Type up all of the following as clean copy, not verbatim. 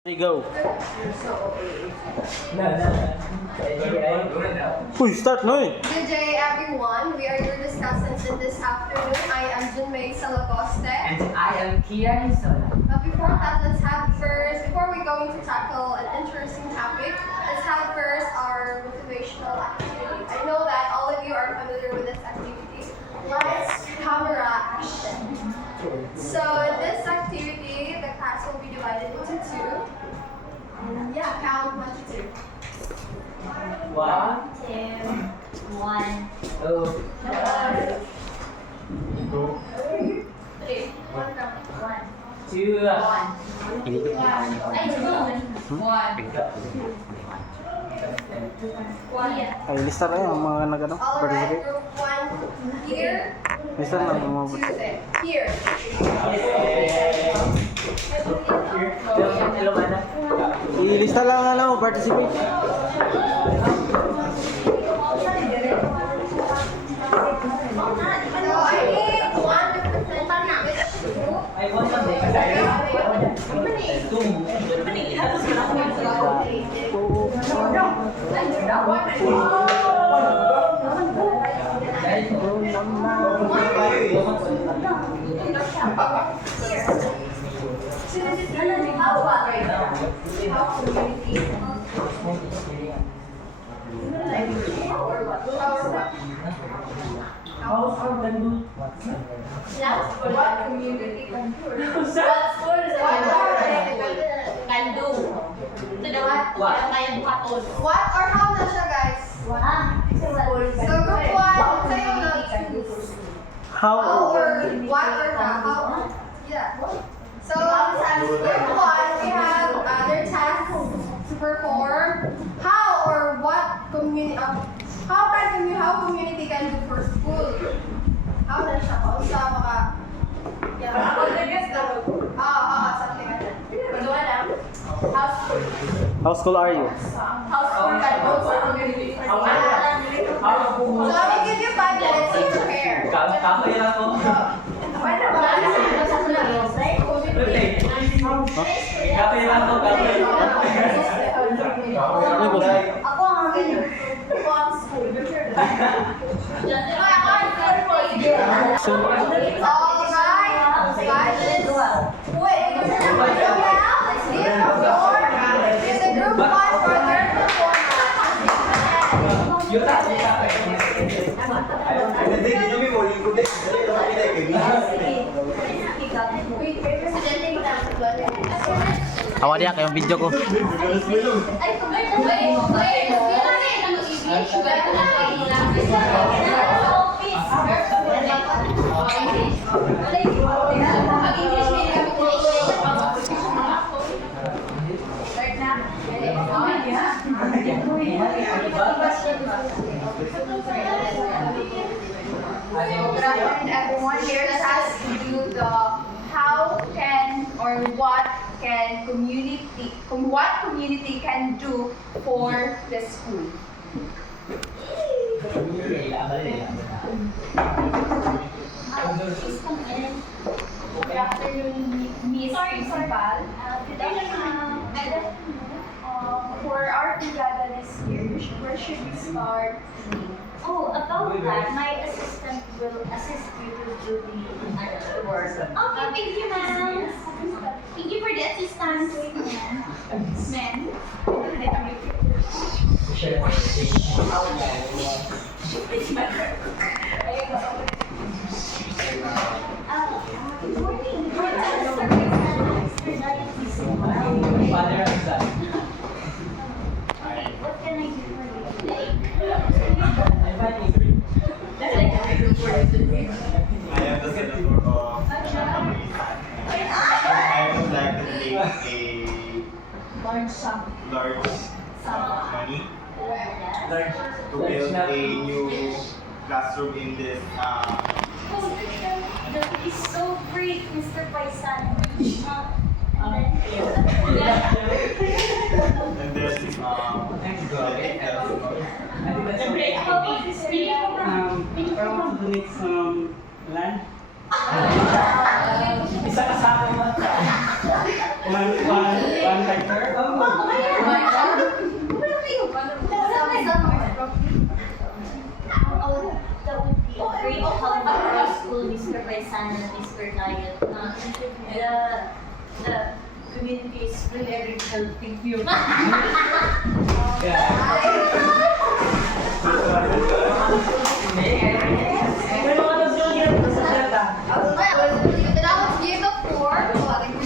Go. Uy, start na eh. Good day, everyone. We are your discussants in this afternoon. I am Salagoste. And I am Hesula. But before that, before we go into tackle an interesting topic, let's have first our motivational activity. I know that all of you are familiar with this activity. Let's camera action. So in this activity, the class will be divided into two. Count 1 to 2. 1, 2, 1. 2, 3. 2, 1. Ay, lista na yung mga nag-ano, Alright, participate. group 1 here. Lista na yung mga 2 there. Here. Ilista lang ano, participate. So I need 1% which group? I want something. How about right now? How community? Or what? What community can do? What or how na siya, guys? So group 1, sa'yo na choose. How or what or how? Yeah. So group 1, we have their tasks to perform. How or what how community can do for school? How na siya? Kung sa mga something like that. How school are you? So I will give you 5 minutes to prepare. Kapoy lang ako. Kapoy lang ako. Ano ba? Ako ang school. So, Alright, 5 minutes. Wait, now let's give the floor to the group 1 for their performance. awa niya kayong video ko. Good afternoon, everyone. Here let's ask to do the how can or what community can do for the school. Good afternoon, Miss Principal. Good afternoon. For our brigada this year, where should we start? Oh, about that, my assistant will assist you to do the work. Okay, thank you, ma'am. Thank you for the assistance. Ma'am. Good morning. Father and son. What can I do for you today? I am the senator of I would like to take a large money to build a new classroom in this That is so great, Mr. Paisan. and then I want to donate some land. Isa kasama mo. One hectare. really original. Thank you. That was game of four. So I think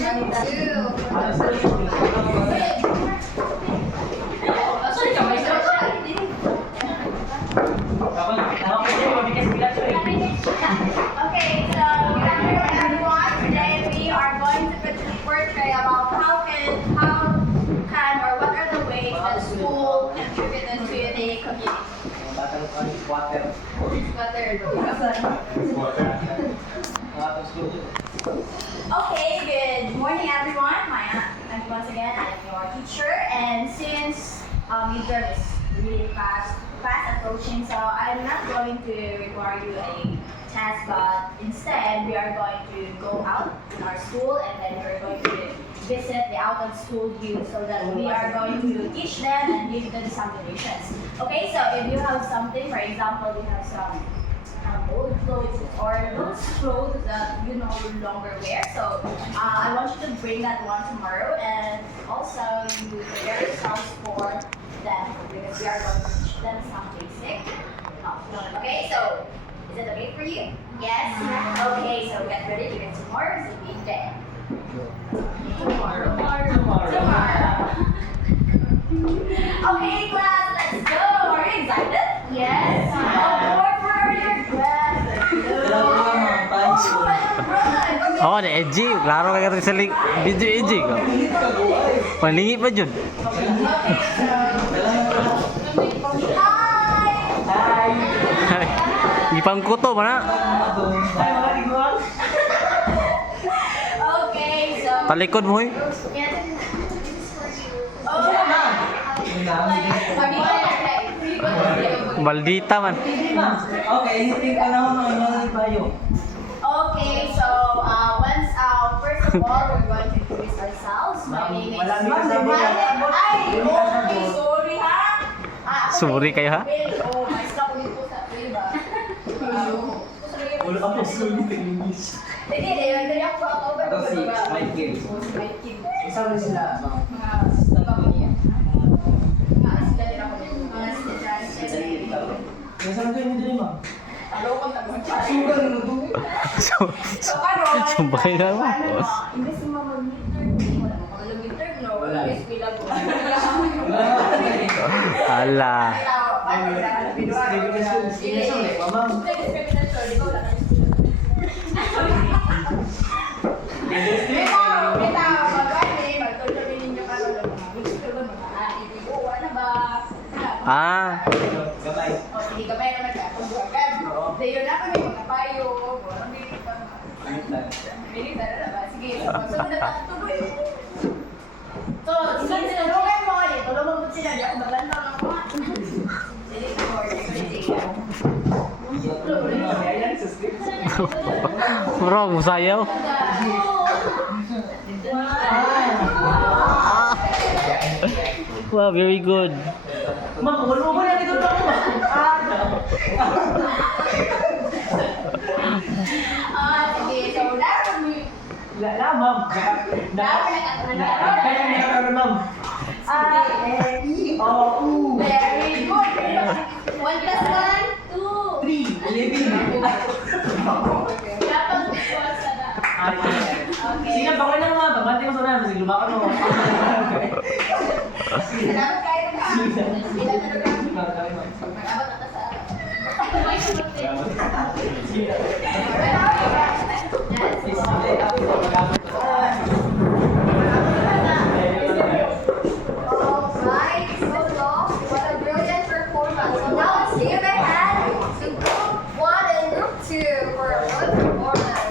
Okay, so good afternoon everyone. Today we are going to portray about how can or what are the ways that school contributed to the community. Okay, good morning everyone. And once again, I am your teacher, and since midterm is really fast approaching, so I'm not going to require you a test, but instead we are going to go out in our school, and then we're going to visit the out of school youth so that we are going to teach them and give them some donations. Okay, so if you have something, for example, we have some old clothes or those clothes that you no longer wear. So I want you to bring that one tomorrow, and also you prepare yourselves for them because we are going to teach them some basic. Okay, so is it okay for you? Yes. Okay, so get ready because tomorrow is a big day. Tomorrow. Okay, class, let's go. Are you excited? Yes. Oh, ada edgy. Klaro kaya sa video edgy ko. Palingi pa jud. Ipangkuto mana? Okay, so Talikod mo eh. Maldita man. Okay, anything pa na ako payo. Okay, so first of all, we're going to introduce ourselves. My name is sorry ha. Sorry kayo ha? Oh, may stop ulit po sa iba. Wala ako school dito English. Hindi, ako ako. Ako si Mike Kim. Mike Kim. Kasama sila. Mga iba ko niya. Mga sila din ako dito. Mga estudyante. Kasama ko yung dito ma'am. Talokon na mo. Sumbay na mo. Imbes na mag-midterm, wala mo kami midterm, no? Wala. Imbes bilang ko. Ala. Ah. Gabay. Sige, gabay naman ka. Kung buwagan. Dayo na kami mga payo. Walang militan. Militan na ba? Sige, sunod na tayo tuloy. So, sige, sinulungan mo. Tulungan mo sila. Di ako maganda ng mga. Sige, Bro, musayaw. Wow, very good. Ma'am, wala mo na dito ako. sige, so dapat mo. Wala, ma'am. Kaya nakakaroon, ma'am. Very good. 1 plus 1, 2. 3, 11. Dapat equal sa da. Okay. Sige, baka lang mga babante mo sa namin. Sige, lumakan mo. Salamat kayo ka. Ilan na lugar? Mag-abot na sa... May sagot din. Alright, so what a brilliant performance. So now let's give a hand to group 1 and group 2 for a good performance.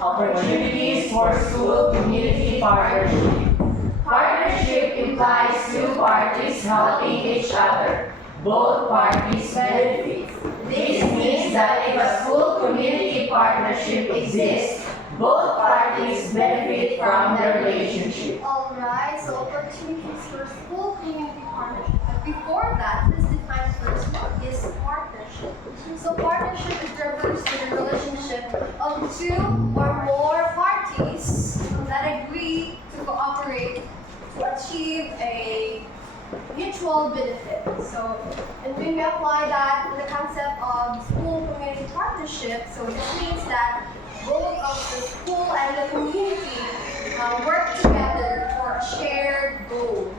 Opportunities for school community partnership. Partnership implies two parties helping each other. Both parties benefit. This means that if a school community partnership exists, both parties benefit from the relationship. Alright, so opportunities for school community partnership. But before that, let's define first what is partnership. So partnership refers to the relationship of two or more parties that agree to cooperate to achieve a mutual benefit. So, and when we apply that to the concept of school community partnership, so this means that both of the school and the community work together for a shared goal.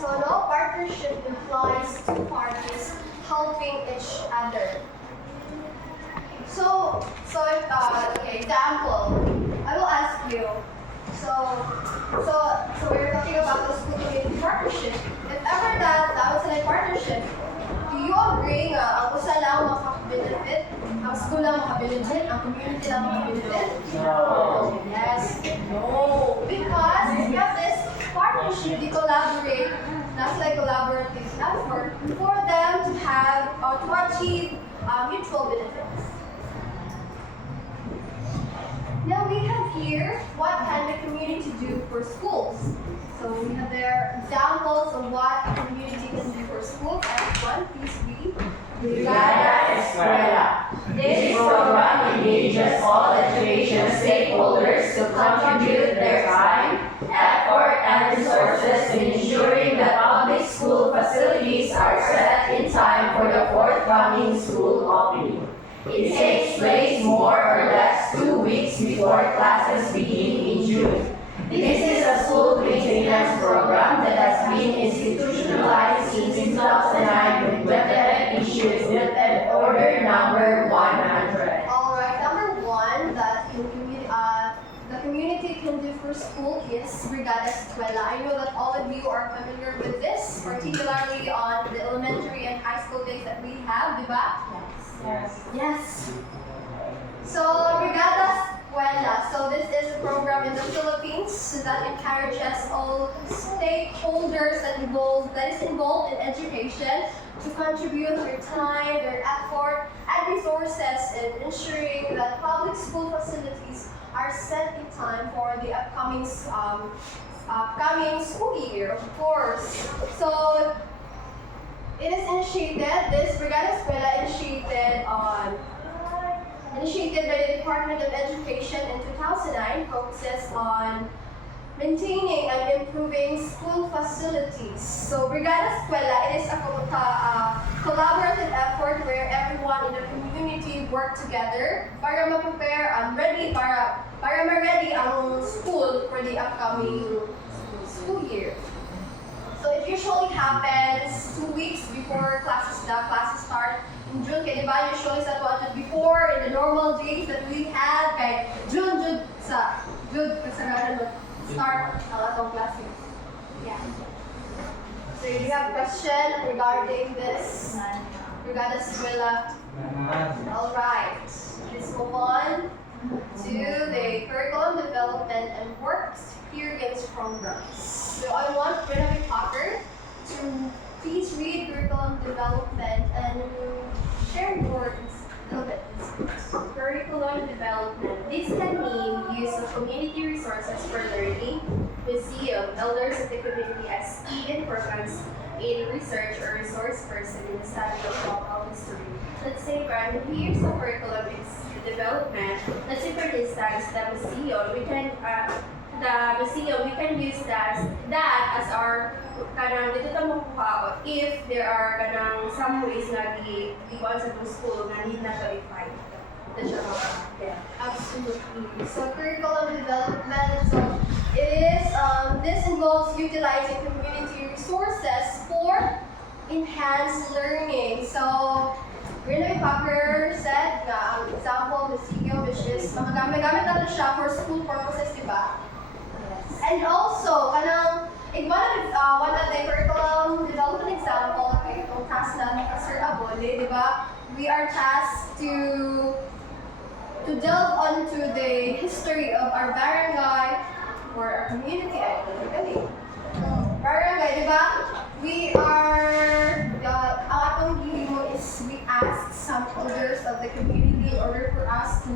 So no partnership implies two parties helping each other. So okay, example, I will ask you. So we're talking about the school community partnership. If ever that was a partnership, do you agree nga ang usa lang maka-benefit, ang school lang maka-benefit, ang community lang maka-benefit? No. Yes. No. Because we have this partnership, they collaborate, that's like collaborative effort for them to have or to achieve mutual benefits. Now we have here what can the community do for schools. So we have there examples of what the community can do for schools. And one, please read. Brigada Escuela. This program engages all education stakeholders to contribute their time, effort, and resources in ensuring that public school facilities are set in time for the forthcoming school opening. It takes place more or less 2 weeks before classes begin in June. This is a school maintenance program that has been institutionalized since 2009 when WebDev issued WebDev Order number 100. Alright, number one that the community can do for school is Brigada Escuela. I know that all of you are familiar with this, particularly on the elementary and high school days that we have, diba? Yes. Yes. So, Brigada Escuela. So, this is a program in the Philippines that encourages all stakeholders that is involved in education to contribute their time, their effort, and resources in ensuring that public school facilities are set in time for the upcoming school year, of course. So, it is initiated, this Brigada Escuela initiated by the Department of Education in 2009, focuses on maintaining and improving school facilities. So Brigada Escuela, it is a collaborative effort where everyone in the community work together para ma-prepare and ready para ma-ready ang school for the upcoming school year. So it usually happens 2 weeks before classes start in June. Kaya diba usually sa before in the normal days that we had kay June kasagaran start ang atong classes. Yeah. So do you have question regarding this Brigada Escuela? Alright. Let's move on to the curriculum development and work experience programs. So I want Renee Tucker to please read curriculum development and share your little bit. Curriculum development. This can mean use of community resources for learning, museum, elders of the community as key programs in research or resource person in the study of local history. Let's say here's the curriculum development. Let's say for instance the museum, we can use that as our kanang dito ta makuha if there are kanang some ways na ikuan sa school na need na to i-find. Absolutely. So curriculum development, so it is this involves utilizing community resources for enhanced learning. So Renee Tucker said na ang example museum which is gamit natin siya for school purposes, di ba? And also, one of the curriculum development example, okay, itong task namin ka Sir Abole, di ba? We are tasked to to delve onto the history of our barangay or our community. Barangay, di ba? We are, ang atong gihimo is we ask some elders of the community in order for us to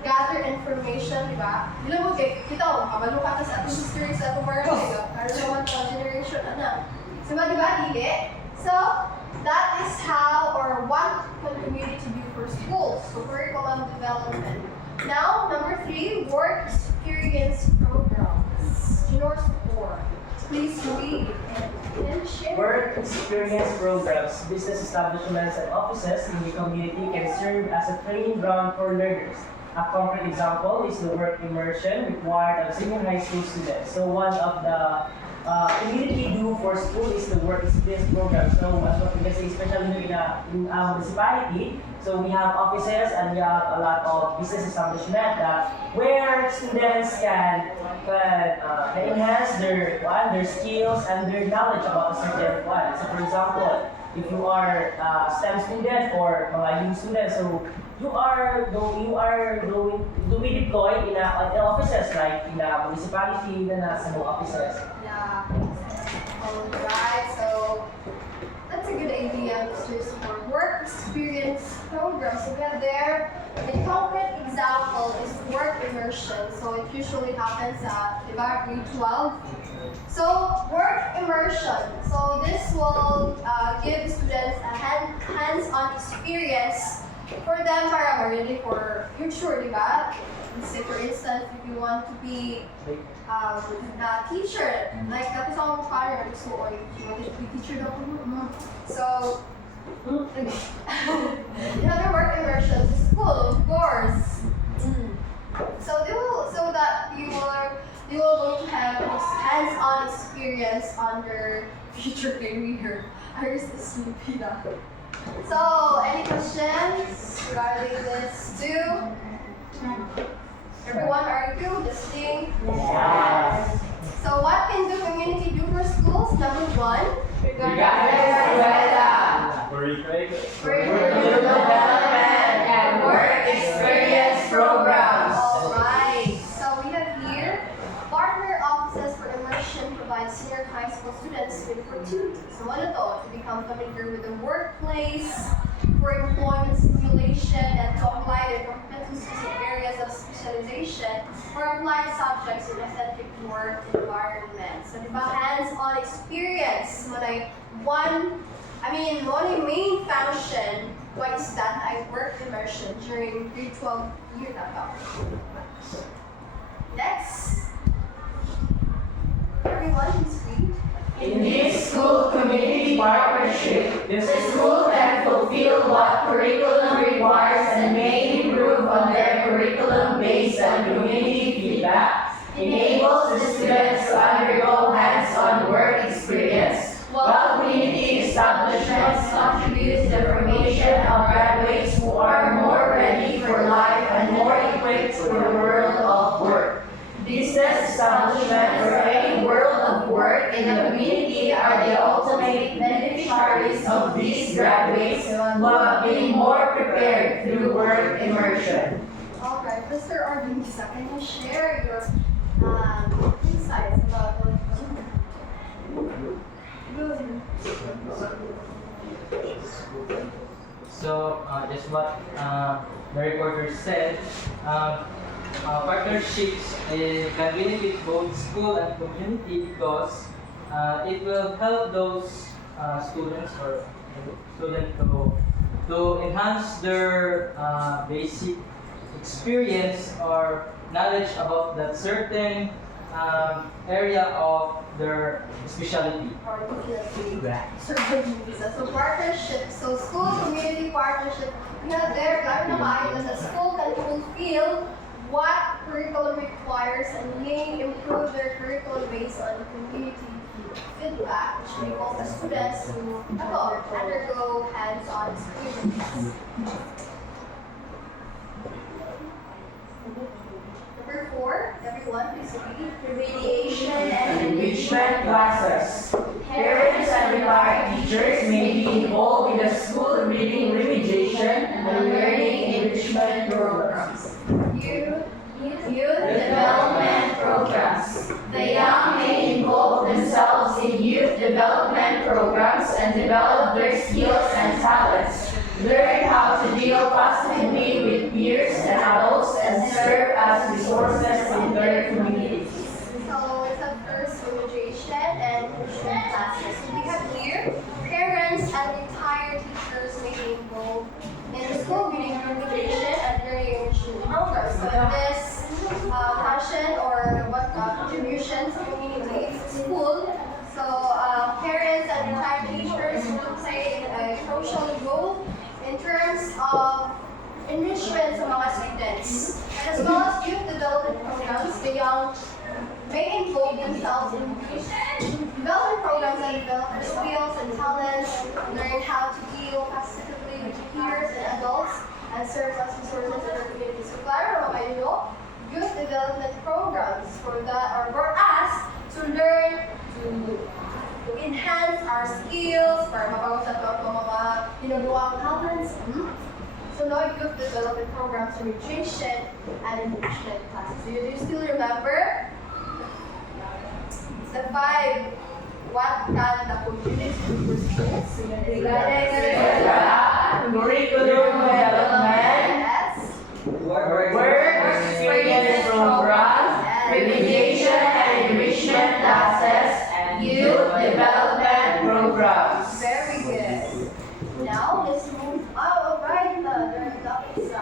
gather information, di ba? Dila mo kay, kita mo, kabalo ka sa atong history sa atong barangay, di ba? Para naman sa generation, ano? So, di ba, dili? So, that is how or what can community do for schools, so curriculum development. Now, number 3, work experience programs. Junior support. Please read and share. Work experience programs, business establishments, and offices in the community can serve as a training ground for learners. A concrete example is the work immersion required of senior high school students. So one of the community do for school is the work experience program. So as what we can say, especially in our municipality, so we have offices and we have a lot of business establishment where students can enhance their skills and their knowledge about a certain one. So for example, if you are a STEM student or mga young student, so you are going to be deployed in offices like in the municipality, sa mga offices. Yeah. Alright, so that's a good idea, Mr. Support. Work experience program. So we have there, the concrete example is work immersion. So it usually happens at grade 12. So work immersion. So this will give students a hands-on experience for them para ready for future, di ba? Say for instance, if you want to be a teacher, like that is all required. So, or if you want to be teacher, so the other work immersions is school, of course. So they will going to have this hands-on experience on their future career. Ours is sleepy na. So, any questions regarding this too? Everyone, are you listening? Yes. So, what can the community do for schools? Number 1, Curriculum development and work experience programs. Alright, so we have here partner offices for immersion provide senior high school students with opportunities. So one of those to become familiar with the workplace, for employment simulation, and to apply their competencies in areas of specialization or apply subjects in authentic work environment. So diba, hands-on experience. One main function, what is that? I work immersion during grade 12 year na. Next. Everyone, please read. In this school community partnership, the school can fulfill what curriculum requires and may improve on their curriculum based on community feedback, enables the students to undergo hands-on work experience, while community establishments contribute to the formation of graduates who are more ready for life and more equipped for the world of work. Business establishments for any world of work in the community are the ultimate beneficiaries of these graduates who have been more prepared through work immersion. Alright, Mr. Ardenisa, can you share your insights about what So, just what the reporter said, partnerships can benefit both school and community because it will help those students or students to enhance their basic experience or knowledge about that certain area of their specialty. So partnership, so school community partnership, we have there, the school can fulfill what curriculum requires and may improve their curriculum based on the community feedback, which enables the students to undergo hands-on experience. Number 4, everyone, please read. Remediation and enrichment classes. Parents and retired teachers may be involved in the school reading remediation and learning enrichment develop their skills and talents, learn how to deal positively with peers and adults, and serve as resources in their communities. So it's a first communication and inclusion classes. So we have here parents and retired teachers may be involved in the school building communication and learning enrichment programs. So in this passion or what contribution to community school. So parents and retired teachers will play a crucial role in terms of enrichment sa mga students. And as well as youth development programs, the young may involve themselves in development programs that develop their skills and talents, learn how to deal positively with peers and adults, and serve as resources in their community. So klaro naman kayo, youth development programs for us to learn to enhance our skills, para mapag-usap ko ang mga ginagawa talents. So now youth development programs, nutrition, and enrichment classes. Do you still remember? The 5 what can the community do for schools? Curriculum development, Yes. work experience programs, remediation and enrichment classes, youth development programs. Very good. Now let's move. Oh, alright. The topic is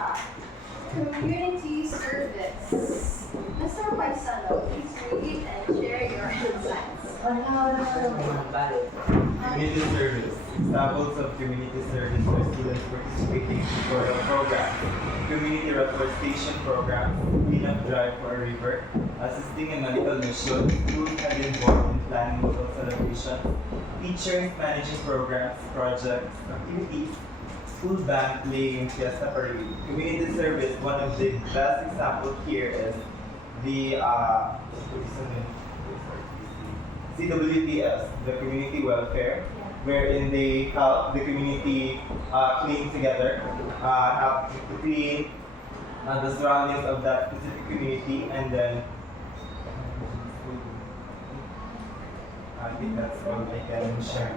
community service. Mr. Paisano, please read and share your insights. Community service. Examples of community service are students participating in tutorial programs, community reforestation programs, cleanup drive for a river, assisting in medical mission, schools have been involved in planning local celebrations, teachers managing programs, projects, activities, school band playing fiesta parade. Community service, one of the best examples here is the CWTS, the community welfare, wherein they help the community clean together, help to clean the surroundings of that specific community, and then I think that's all I can share.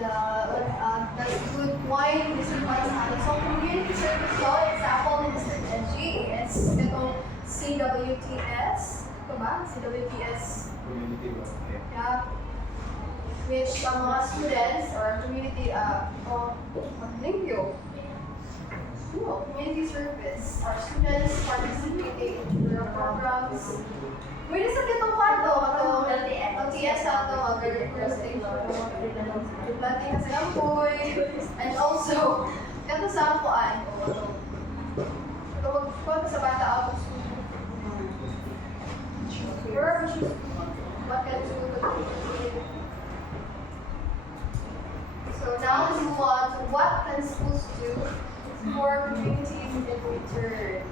That's a good point, Mr. Paisano. So community service law, example ni Mr. Genji, is itong CWTS. Ito ba? CWTS. Community welfare. Yeah. Which mga students or community, thank you. No, community service. Our students participating in their programs. Pwede sa kitong kwarto, LTS na ito, reforestation, planting sa gampoy, and also, kato sa ampuan. Ito magkuhan sa bata out of school. What can school do? So now let's move on to what can schools do for communities in return.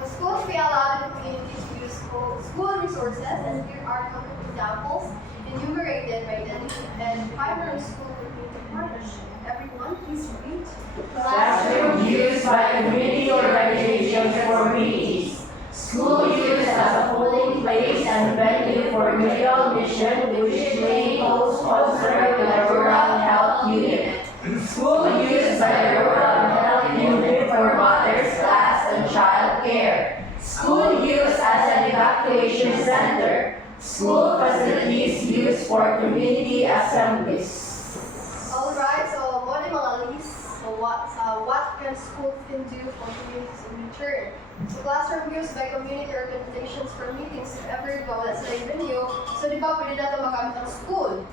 So schools may allow the communities to use school resources, and here are a couple of examples enumerated by the and primary school community partnership. Everyone, please read. Classroom used by community organizations for meetings. School used as a polling place and venue for medical mission, which may co-sponsor with a rural health unit. School used by the rural health unit for mothers, class, and child care. School used as an evacuation center. School facilities used for community assemblies. Alright, so what are mga list? So what can schools can do for communities in return? So classroom used by community organizations for meetings if ever go, that's like venue. So di ba pwede na ito magamit ang school?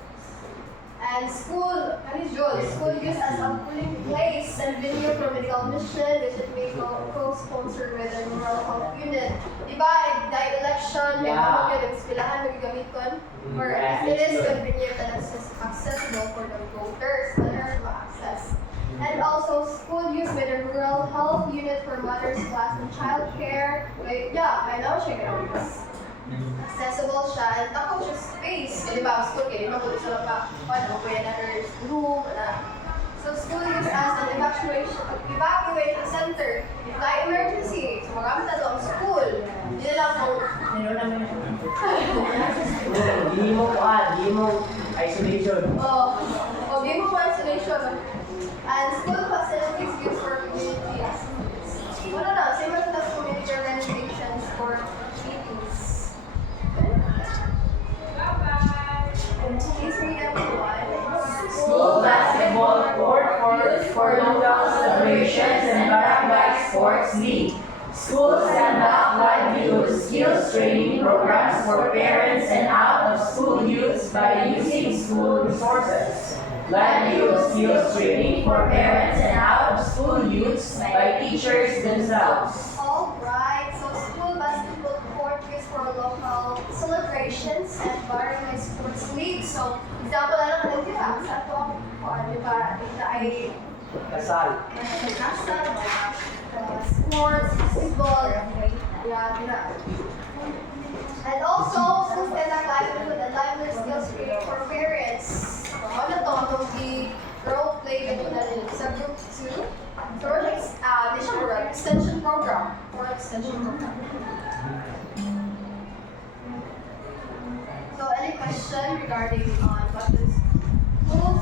And school, school used as a polling place and venue for medical mission, which it may co-sponsor with a rural health unit. Diba, dahil election, may mga nagsipilahan na gagamiton, or it is convenient and accessible for the voters, others to access. And also, school use by the rural health unit for mothers, class, and child care. Like, yeah, I know siya ganun. Accessible siya, and tako siya space. Di ba, school kayo, mabuti sila pa, paano, pwede na nurse room, So school use as an evacuation center. If na emergency, so magamit na doon school. Hindi lang po. Hindi mo isolation. Di mo Sports League. Schools send out livelihood skills training programs for parents and out-of-school youths by using school resources. Livelihood skills training for parents and out-of-school youths by teachers themselves. Alright, so school basketball court is for local celebrations and barangay sports league. So, example na lang din sila. Sa ito ang di ba, ito ay Kasal. kasal, sports, basketball, yeah. And also, schools conduct livelihood and livelihood skills training for parents. Ano to, itong the role play dito na rin sa group 2. So, we're like, extension program. Or extension program. So, any question regarding on what the schools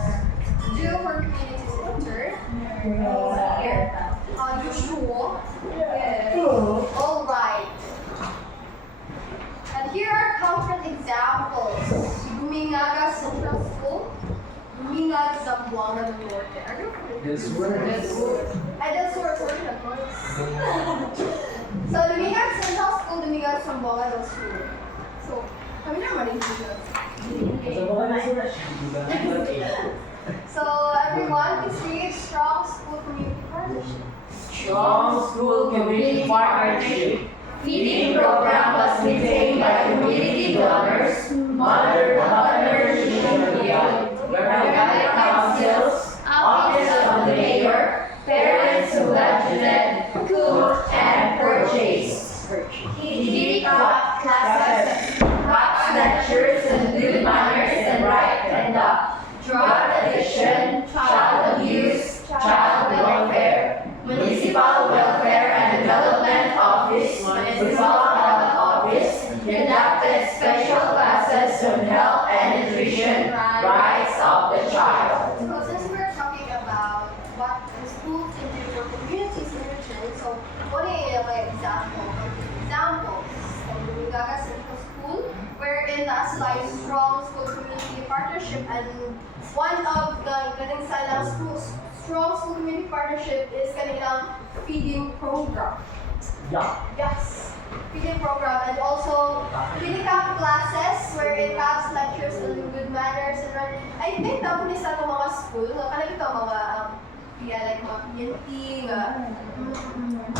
do for community center? Here. Usual. Yeah. All right. And here are concrete examples. Gumingaga Central School, Gumingaga Zamboanga del Norte. Are you This word. I just sort of So, Gumingaga Central School, Gumingaga Zamboanga del Sur. So, kami naman yung So, everyone, please read strong school community partnership. Strong school community partnership. Feeding program was maintained by community donors, mothers, organic councils, office of the mayor, parents who budgeted, cooked, and purchased. He taught classes, taught lectures on good manners and right conduct, drug addiction, child abuse, child welfare, municipal welfare and development office, municipal health office, conducted special classes on health and nutrition rights of the child. So, since we're talking about what the school can do for communities in return, so what are like examples? So, Gumingaga Central School, wherein nasa strong school community partnership, and one of the kanilang strong school community partnership is kanilang feeding program. Yeah. Yes, feeding program, and also feeding camp classes wherein CAPS lectures on good manners and right. I think dapat ni sa mga school, kanang ito mga like mga PNP,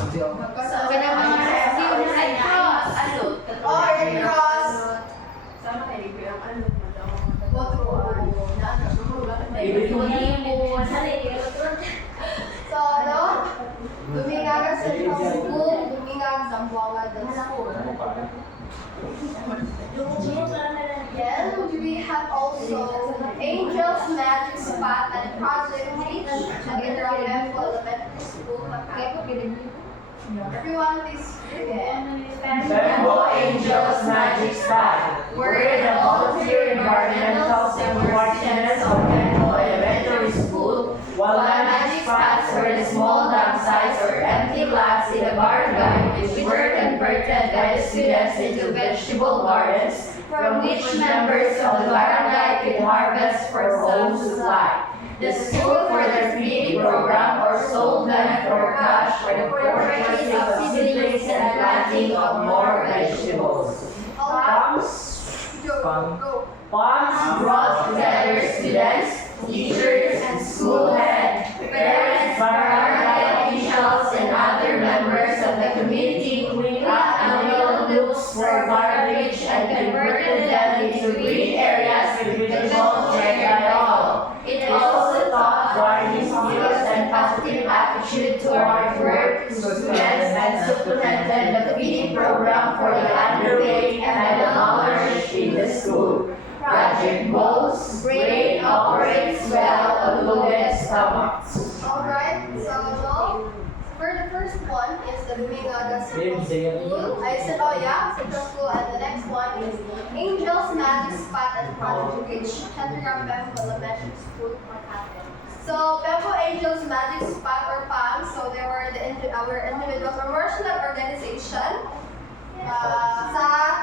So, Red Cross. Red Cross. Sama kayo yung So, ano? Gumingaga Central School, Gumingaga Zamboanga del Sur. Then, we have also Angel's Magic Spot and Project Reach at Indragampo Elementary School, Makati. Everyone, please read it. Bembo Angels Magic Spot. We're the volunteer environmental superintendents of Bembo Elementary School, while magic spots were the small dump sites or empty lots in the barangay which were converted by the students into vegetable gardens from which members of the barangay could harvest for home supply. The school for their feeding program or sold them for cash for the purchase of seedlings and planting of more vegetables. Alright, go. Palms brought together students, teachers, and school head, parents, barangay officials, and other members of the community cleaned up annual loops for garbage and converted them into green areas with vegetable dialogue. It also taught gardening skills and positive attitude toward work to students and supplemented the feeding program for the underweight and the malnourished in the school. Project goals, brain operates well on loaded stomachs. Alright, so for the first one is the Gumingaga Central School. I said, oh yeah, Central School, and the next one is Angel's Magic Spot and Project Reach, Tendragram Bembo Elementary School, Makati. So, Bembo Angel's Magic Spot or PAM, so they were our individuals or merchant organization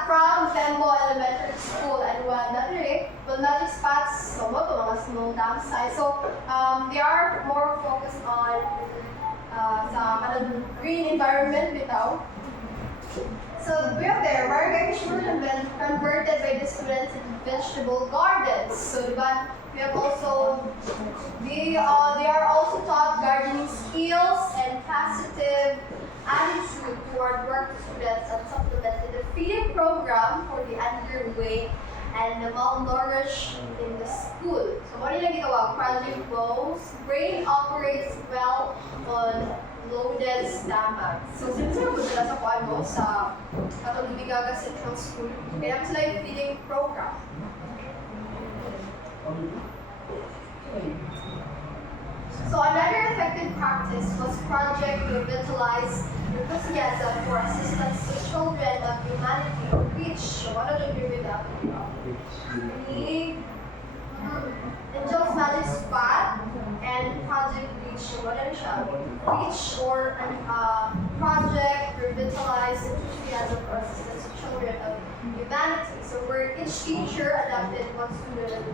from Bembo Elementary School, and naturally, well, magic spots, so mga small dam size. So, they are more focused on sa green environment bitaw. So we have there, barangay fish were converted by the students into vegetable gardens. So diba, we have also, they are also taught gardening skills and positive attitude toward work to students and supplemented the feeding program for the underweight and the malnourished in the school. So what nila ginawa? Project Bows, brain operates well on loaded stomach. So sinusunod ko sila sa kuan mo sa katong Bigaga Central School. Kaya sila yung feeding program. So another effective practice was Project Revitalize Enthusiasm for Assistance to Children of Humanity, which, what are the with that? Angel's Magic Spot and Project Reach, what are siya? Reach or Project Revitalize Enthusiasm for Assistance to Children of Humanity. So where each teacher adopted one student.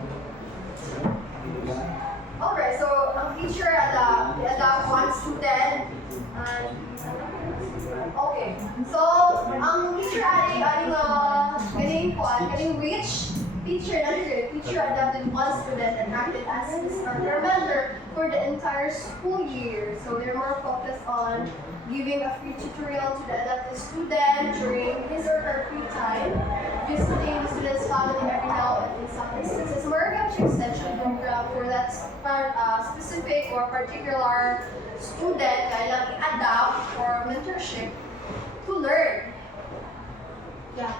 Alright, so ang teacher adapt one student and okay. So ang teacher getting rich teacher adopted one student and acted as his mentor for the entire school year. So they're more focused on giving a free tutorial to the adopted student during his or her free time, visiting the student's family every now and in some instances. More of an extension program for that specific or particular student kailang i-adapt or mentorship to learn. Yeah.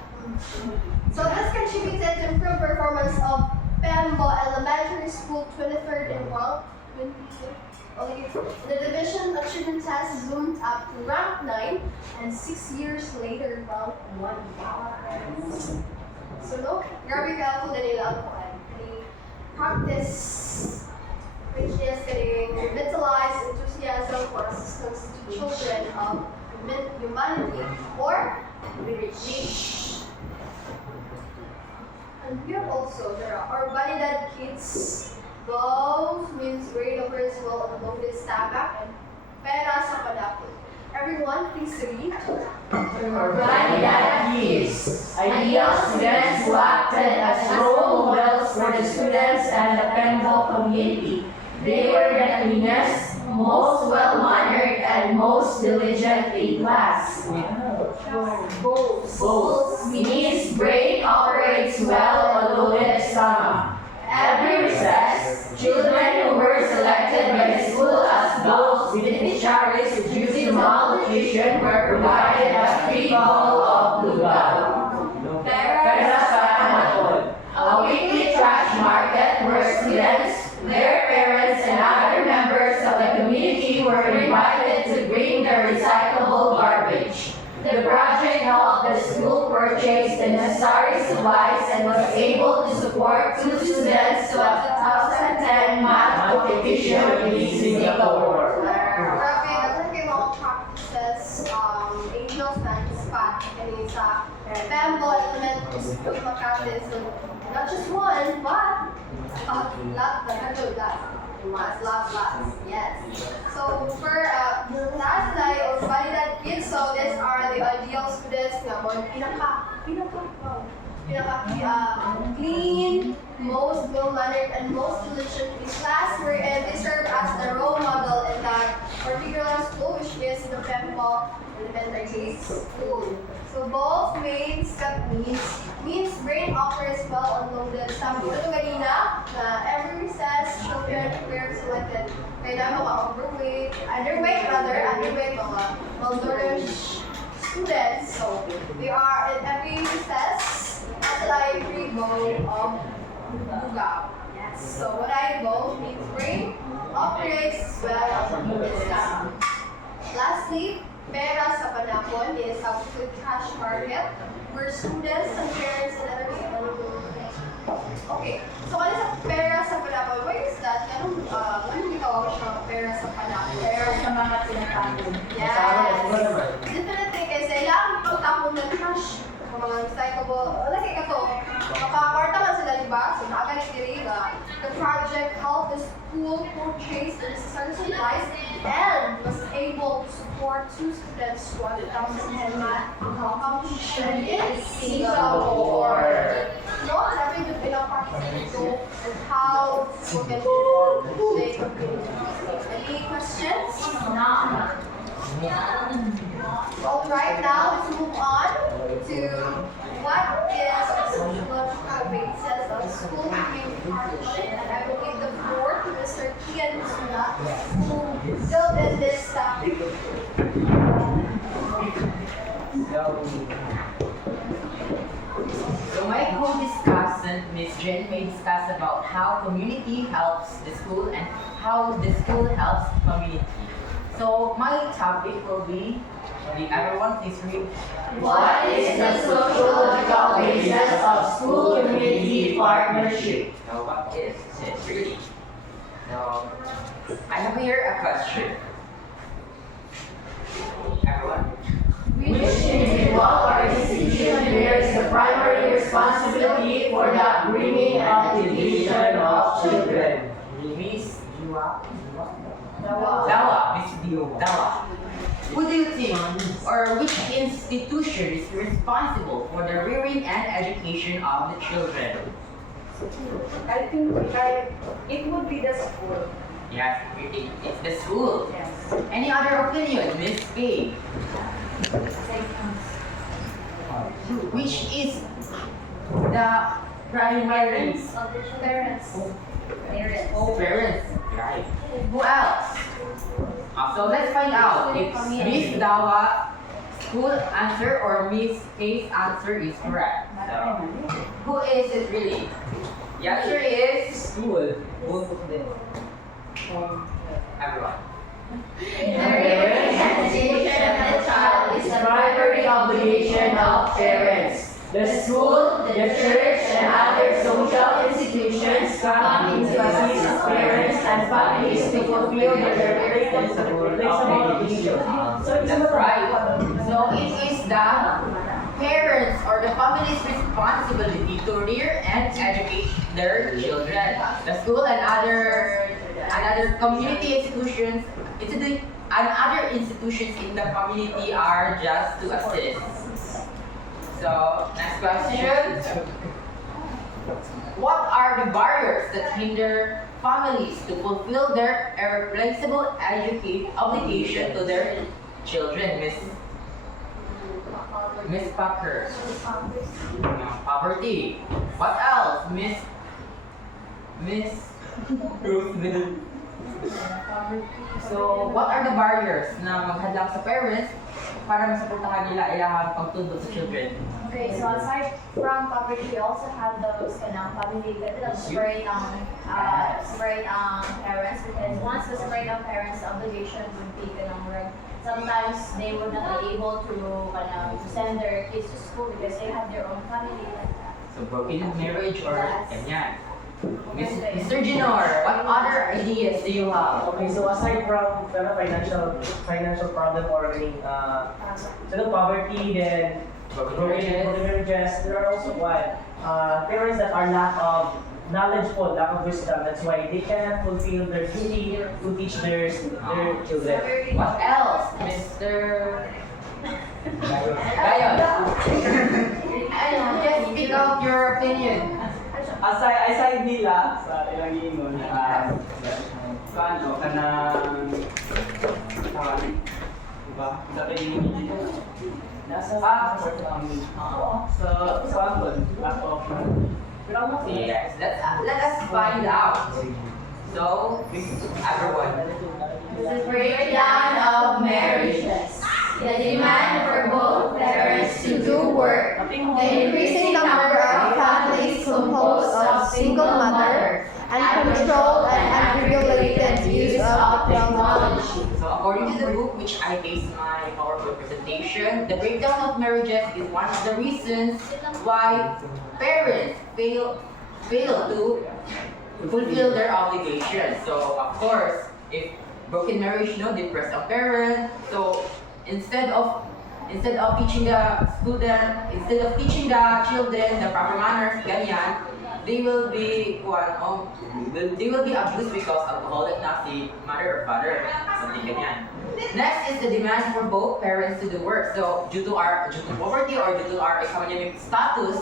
So this contributed to improved performance of Pembo Elementary School 23rd in rank. The division achievement test zoomed up to rank 9 and 6 years later rank 1. So no, grabe ka po na nila ako practice which is getting revitalized enthusiasm for assistance to children of humanity or reach. And here also there are Vanidad Kids. Both means grade of well unloaded stomach and pera sa padapon. Everyone, please read. Vanidad Kids, ideal students who acted as role models for the students and the Pembo community. They were the cleanest, most well-mannered, and most diligent in class. Both means brain operates well on loaded stomach. Every recess, children who were selected by the school as those with beneficiaries due to malnutrition were provided a free bowl of lugaw. Pera sa Panahon, a weekly trash market where students, their parents, and other members of the community were invited to bring their recyclable garbage. The project helped the school purchase the necessary supplies and was able to support 2 students to a 2010 math competition in Singapore. Grabe, natin kayo mga practices, Angel's Magic Spot, and sa Pembo Elementary School, Makati. So, not just one, but lots. Yes. So for last night or Vanidad Kids, so these are the ideal students nga mo clean, most well-mannered, and most diligent in class, wherein they serve as the role model in that particular school, which is the Pembo Elementary School. So both means brain operates well unloaded. Sabi ko ito kanina na every recess, children were selected. Kaya mga underweight, mga malnourished students. So they are in every recess at the library bowl of lugaw. Yes. So what I both means brain operates well unloaded. Lastly, pera sa Panahon is a food cash market where students and parents and others okay. So ano sa pera sa Panahon? What is that? Anong ginawa siya pera sa Panahon? Pera sa mga tinatapon. Yes. Definitely kasi kailangan pagtapon ng cash sa mga recyclable. Lagi ka to. Makakwarta man sila, diba? So nakakaliktiri ka. The project helped the school purchase the necessary supplies and was able to for 2 students to attempt the math competition in Singapore. No, sabi yung pinapakita nito and how you can play community. Any questions? No. Alright, now let's move on to what is the sociological basis of school community partnership. And I will give the floor to Mr. Kian Hesula, who filled in this topic. So my co-discussant, Ms. Jen, may discuss about how community helps the school and how the school helps community. So my topic will be, everyone please read. What is the sociological basis of school community partnership? So what is it really? So I have here a question. Everyone. Which individual or institution bears the primary responsibility for the bringing up education of children? Miss Dawa. Miss Dawa. Who do you think, or which institution is responsible for the rearing and education of the children? I think it would be the school. Yes, it's the school. Yes. Any other opinion, Miss B? Which is the primary Parents. parents? Right. Who else? So let's find out if Miss Dawa school answer or Miss K's answer is correct. So, who is it really? The answer is School. Both of them. everyone. The rearing and education of the child is the primary obligation of parents. The school, the church, and other social institutions come into assist parents and families to fulfill their responsibility. That's right. So it is the parents or the family's responsibility to rear and educate their children. The school and other community institutions, and other institutions in the community are just to assist. So, next question. What are the barriers that hinder families to fulfill their irreplaceable obligation to their children, Miss Packer? Poverty. What else, Miss So, what are the barriers na maghadlang sa parents para masuportahan nila ilang pagtulog sa children? Okay, so aside from poverty, we also have those family that separate parents, because once we separate ang parents, the obligation would be sometimes they would not be able to send their kids to school because they have their own family like that. So, broken marriage or ganyan. Mr. Ginor, what other ideas do you have? Okay, so aside from financial problem or poverty, then broken marriages, there are also parents that are lack of knowledgeful, lack of wisdom. That's why they cannot fulfill their duty to teach their children. What else, Mr. Gayon? Just speak out your opinion. Aside nila sa ilang ingon, kanang diba? Sabi niyo nasa sa lack of Yes, let us find out. So, everyone. The breakdown of marriages. The demand for both parents to do work. The increasing number of families composed of single mother. Uncontrolled and unregulated use of technology. So, according to the book which I based my PowerPoint presentation, the breakdown of marriages is one of the reasons why parents fail to fulfill their obligations. So, of course, if broken marriage, depress a parent. So, instead of teaching the children the proper manners, ganyan, they will be abused because alcoholic na si mother or father, something ganyan. Next is the demand for both parents to do work. So due to poverty or due to our economic status,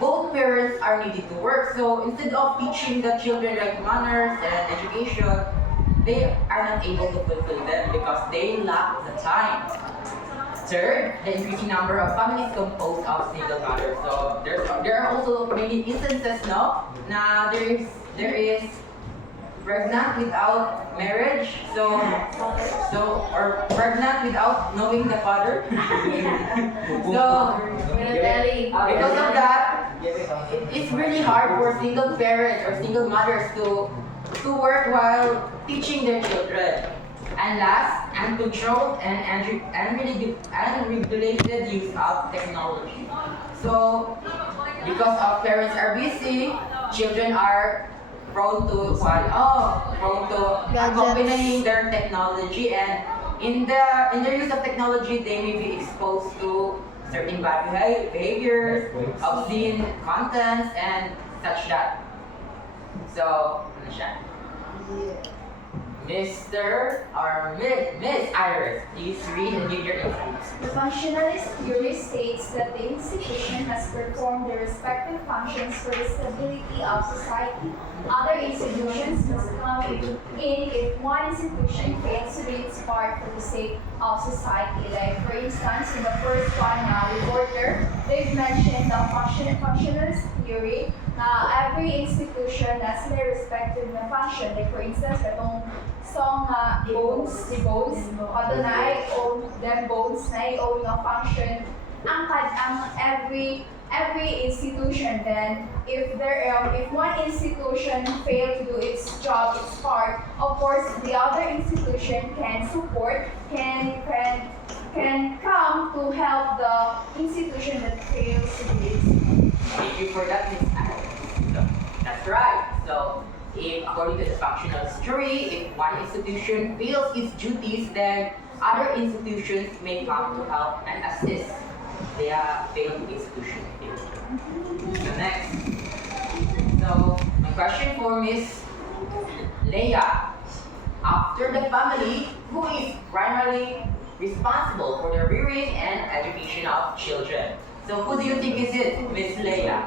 both parents are needed to work. So instead of teaching the children like manners and education, they are not able to fulfill them because they lack the time. Third, the increasing number of families composed of single mothers. So there are also many instances now na there is pregnant without marriage, or pregnant without knowing the father. So because of that, it's really hard for single parents or single mothers to work while teaching their children. And last, uncontrolled and unregulated use of technology. So, because our parents are busy, children are prone to accompanying their technology, and in their use of technology, they may be exposed to certain bad behaviors, obscene contents, and such that. So, ano siya? Mr. or Miss Iris, please read and give your insights. The functionalist theory states that the institution has performed their respective functions for the stability of society. Other institutions must come in if one institution fails to do its part for the sake of society. Like for instance, in the first one, reporter, they've mentioned the functionalist theory. Every institution has their respective na function. Like for instance, katong song bones, kato na ay own them bones na ay own nga function. Ang every institution, then if one institution fail to do its job, its part, of course the other institution can support, can come to help the institution that fails to do its part. Thank you for that, Miss Iris. That's right. So, if according to the functional theory, if one institution fails its duties, then other institutions may come to help and assist the failed institution. So next. So, my question for Miss Leia. After the family, who is primarily responsible for the rearing and education of children? So, who do you think is it, Miss Leia?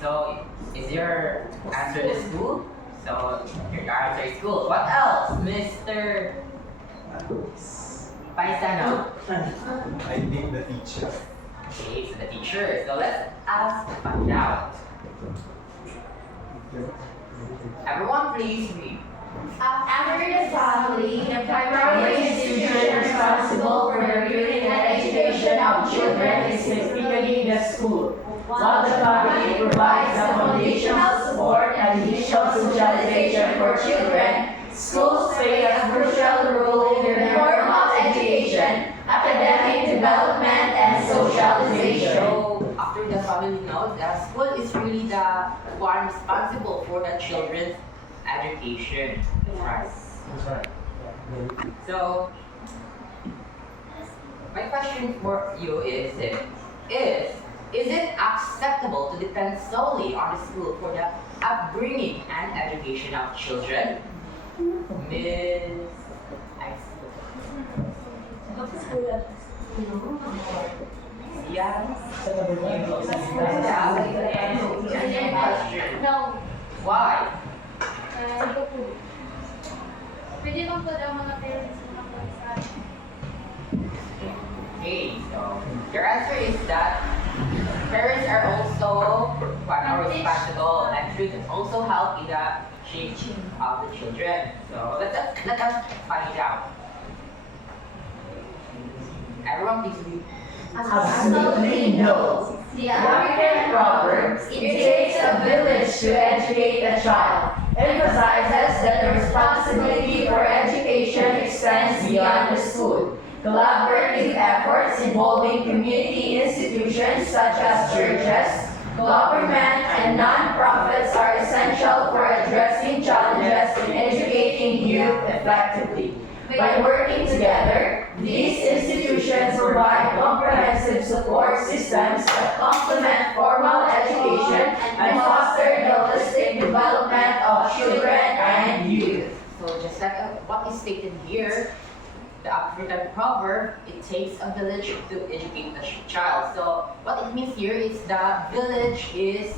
So, is your answer the school? So, your answer is school. What else, Mr. Paisano? I think the teacher. Okay, so the teacher. So let's ask to find out. Everyone, please read. After the family, the primary institution responsible for the rearing and education of children is typically the school. While the family provides the foundational support and initial socialization for children, schools play a crucial role in the form of education, academic development, and socialization. So after the family note, the school is really the one responsible for the children's education. Right. That's right. So my question for you is it acceptable to depend solely on the school for the upbringing and education of children? Miss yeah. No. Why? Pwede bang po daw mga parents sa Okay, so your answer is that parents are also responsible and should also help in the teaching of the children. So let us find it out. Everyone please read. Absolutely no. The African proverb, "It takes a village to educate a child," emphasizes that the responsibility for education extends beyond the school. Collaborative efforts involving community institutions such as churches, government, and non-profits are essential for addressing challenges in educating youth effectively. By working together, These institutions provide comprehensive support systems that complement formal education and foster the holistic development of children and youth. So just like what is stated here, the African proverb, it takes a village to educate a child. So what it means here is the village is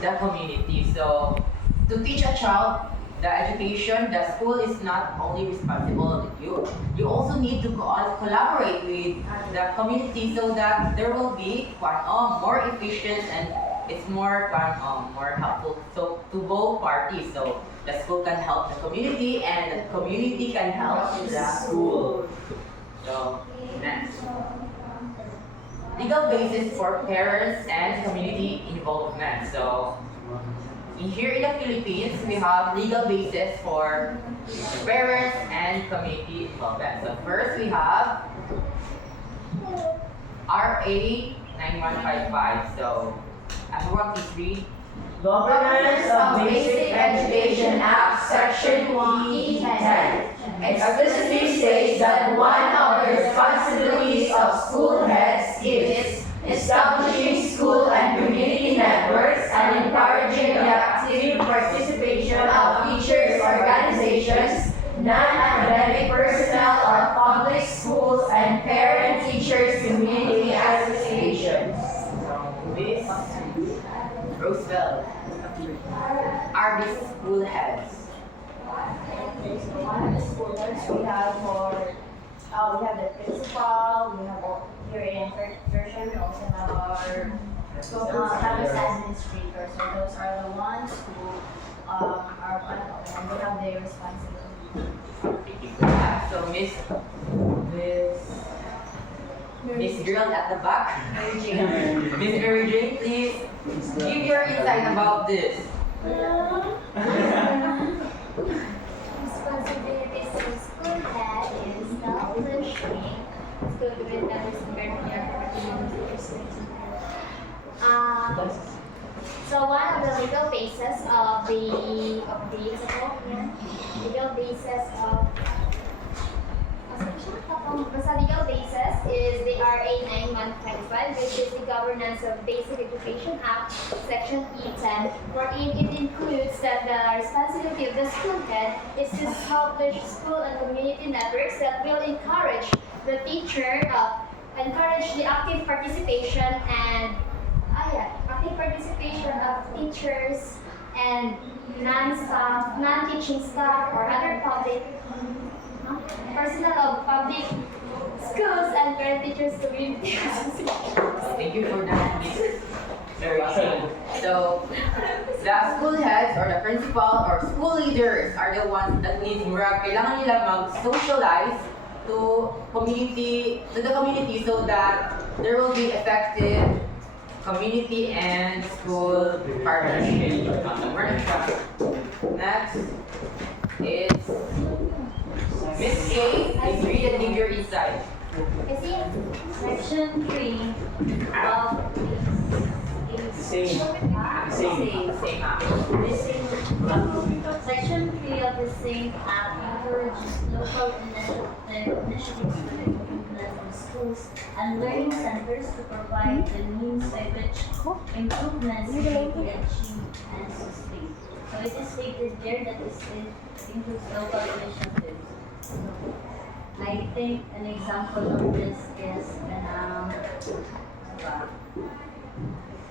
the community. So to teach a child the education, the school is not only responsible with you. You also need to collaborate with the community so that there will be more efficient and it's more helpful so to both parties. So the school can help the community and the community can help the school. So next. Legal basis for parents and community involvement. So here in the Philippines, we have legal basis for parents and community involvement. So first we have RA 9155. So everyone please read. Governance of Basic Education Act, Section E10 explicitly states that one of the responsibilities of school heads is establishing school and community networks and encouraging the active participation of teachers, organizations, non-academic personnel of public schools, and parent-teachers community associations. Miss Roosevelt are the school heads. One of the school heads we have we have the principal, we have here in version, we also have our campus administrator. So those are the ones who are one of them, and they have their responsibility. So Miss Girl at the back, Miss Mary Jane, please give your insight about this. Responsibilities of school head is establishing school governance so one of the legal basis of the legal basis of basta legal basis is the RA 9155, which is the Governance of Basic Education Act, Section E10, wherein it includes that the responsibility of the school head is to establish school and community networks that will encourage the teacher, encourage the active participation and active participation of teachers and non-staff, non-teaching staff or other public personnel of public schools and parent teachers community. Thank you for that, Miss Mary Jane. So the school heads or the principal or school leaders are the ones that kailangan nila mag-socialize to the community so that there will be effective community and school partnership. Next is Miss A. Please read and give your insight. I see Section 3 of Section 3 of the same act encourages local initiatives for the improvement of schools and learning centers to provide the means by which improvements can be achieved and sustained. So it is stated there that it includes local initiatives. I think an example of this is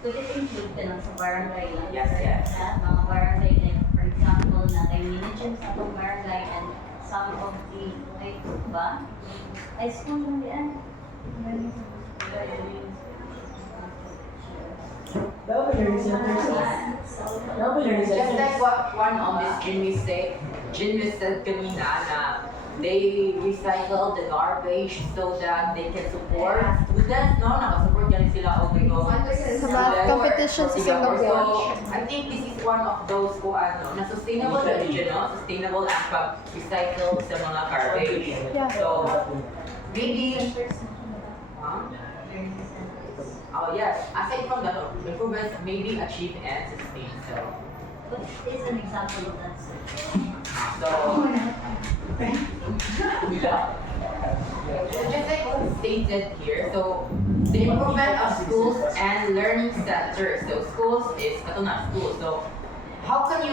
could it include sa barangay lang? Yes. Mga barangay, like for example, na kay managers sa atong barangay and some of the, high school lang yan. Just like what one of Miss Jinmis said kanina na they recycle the garbage so that they can support students, no? Nakasupport yan sila o Competition sa Singapore. So, I think this is one of those who na sustainable religion, no? Sustainable ang pag-recycle sa mga garbage. So, maybe, oh yes, aside from that, improvements may be achieved and sustained. So, What is an example of that? So, Just like what stated here, so the improvement of schools and learning centers. So schools is kato na school. So how can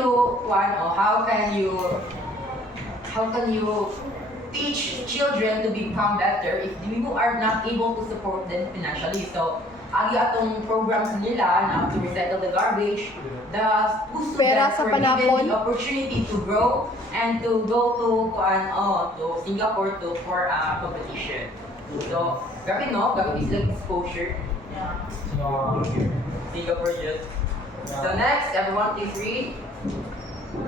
you teach children to become better if you are not able to support them financially? So agi atong programs nila na to recycle the garbage, the school Pera students sa were given panahon. the opportunity to grow and to go to Singapore for a competition. So grabe no, grabe is like exposure. Singapore just. So next, everyone please read.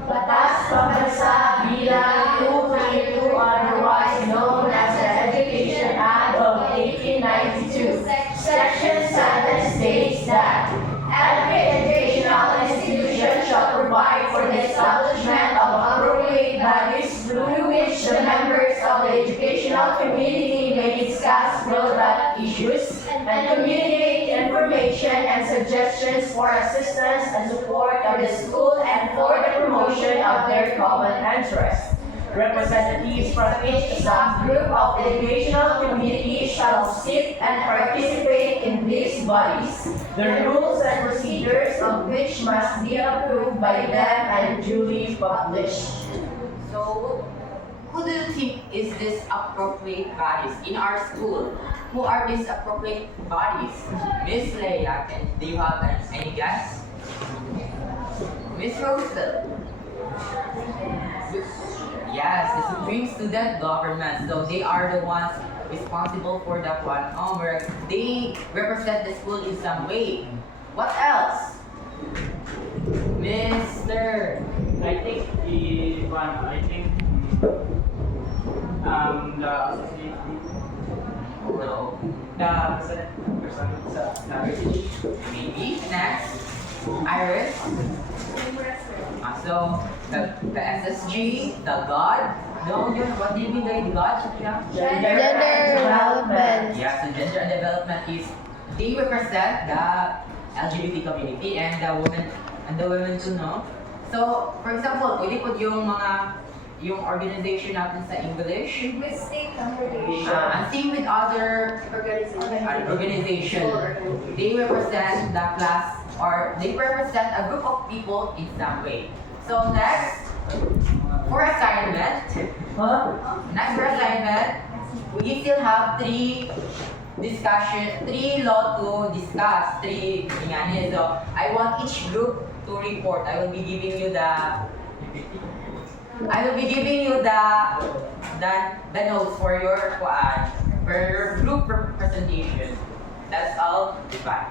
Batas Pambansa Bilang 222, otherwise known as the Education Act of 1892. Section 7 states that every educational institution shall provide for the establishment of appropriate bodies through which the members of the educational community may discuss relevant issues and communicate information and suggestions for assistance and support of the school and for the promotion of their common interests. Representatives from each subgroup of the educational community shall sit and participate in these bodies, the rules and procedures of which must be approved by them and duly published. So, who do you think is this appropriate bodies in our school? Who are these appropriate bodies? Miss Leia, do you have any guess? Miss Roseville? Yes, the Supreme Student Government. So they are the ones responsible for that one. Where they represent the school in some way. What else? Mr. I think the associate, No. the person Maybe. Next. Iris. So the SSG, the God. No, what do you mean by God? Gender development. Yes, the gender and development is they represent the LGBT community and the women to know. So, for example, pwede po yung organization natin sa English. Linguistic congregation. And same with other organization. They represent the class or they represent a group of people in some way. So next, for assignment, we still have three law to discuss, So I want each group to report. I will be giving you the notes for your group presentation. That's all. Goodbye.